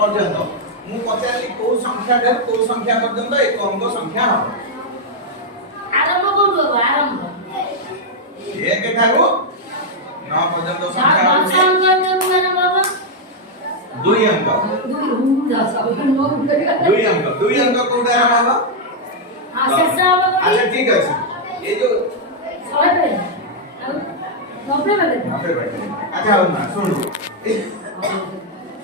पर्यंत मु पचारि को संख्या ठार को संख्या पर्यंत एक अंक संख्या हो आरंभ कोठो आरंभ एक ठारू 9 पर्यंत संख्या हो 10 अंक केरु बाबा 2 अंक 2 अंक कोडा बाबा हां शेष बाबा अच्छा ठीक अछि ये जो 100 पे 90 पे अच्छा हो ना सुन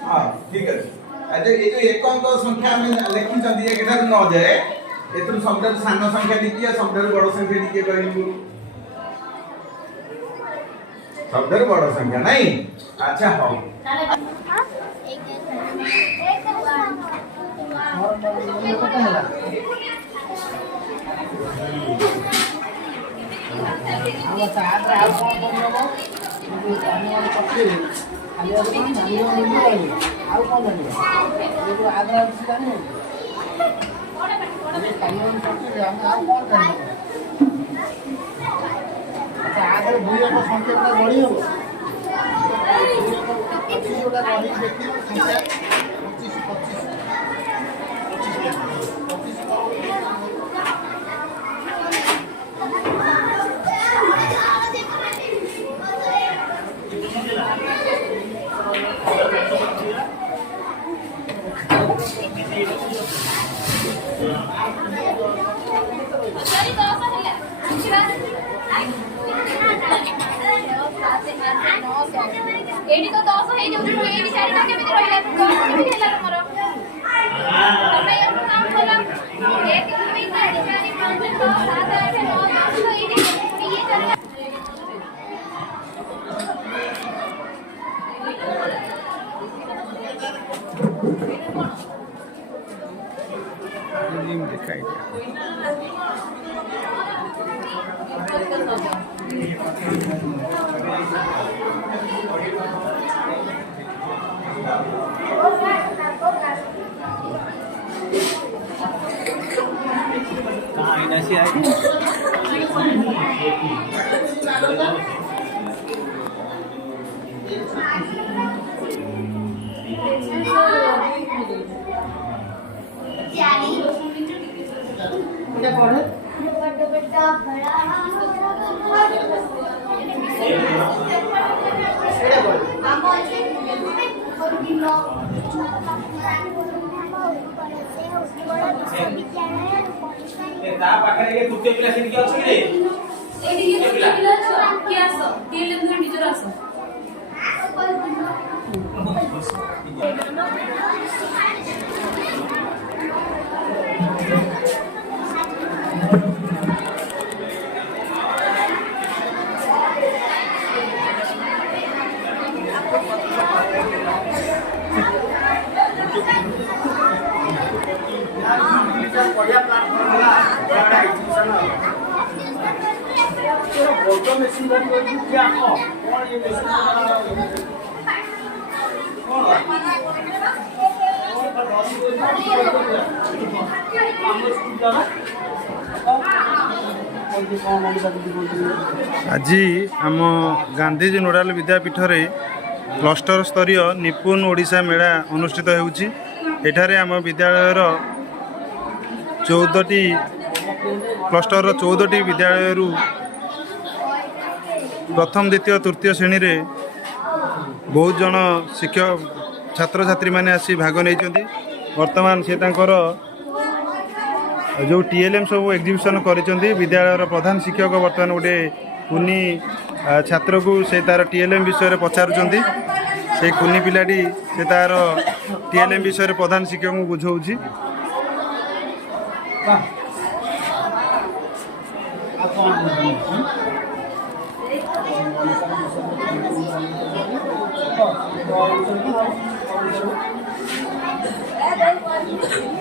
हां ठीक अछि अच्छा ये जो एक अंक संख्या में लिखि चंदी एक ठारू न जाए एतु सबसे सानो संख्या दिकिया सबसे बड़ संख्या दिकिया कहलु सबसे बड़ संख्या नहीं अच्छा हो एडी तो 10 हे जो एडी चारिटा केमिति रहिला 10 केमिति ହେଲା तमरो तमे यो काम करा 1 2 3 4 5 6 7 8 9 10 तो एडी ये चारिटा नीम दिखाई कहाँ आईना से आए ता पाखरे के तृतीय पिला सेठी के अछि रे एडी ये पिला के आस टीएलएम के टीचर आस बढ़िया प्लाटफॉर्म होला बड़ा एजुकेशन तो फोटो मशीन धरि कोइ क्या को कोन ये मशीन आज आम गांधीजी नोडाल विद्यापीठ रे क्लस्टर स्तरीय निपुण ओडिशा मेला अनुष्ठित होउची एठारे आम विद्यालयर 14टी क्लस्टर 14टी विद्यालय प्रथम द्वितीय तृतीय श्रेणी रे बहुत जन शिक्षक छात्र छात्री माने आसी भाग नहीं वर्तमान से जो टीएलएम सब एग्जिबिशन करिसेंती विद्यालयर प्रधान शिक्षक वर्तमान गोटे कुनी छात्र को से तार टीएलएम विषय में पचारुचंती से कुनी पिलाटी से तार टीएलएम विषय में प्रधान शिक्षक को बुझाऊँगी ए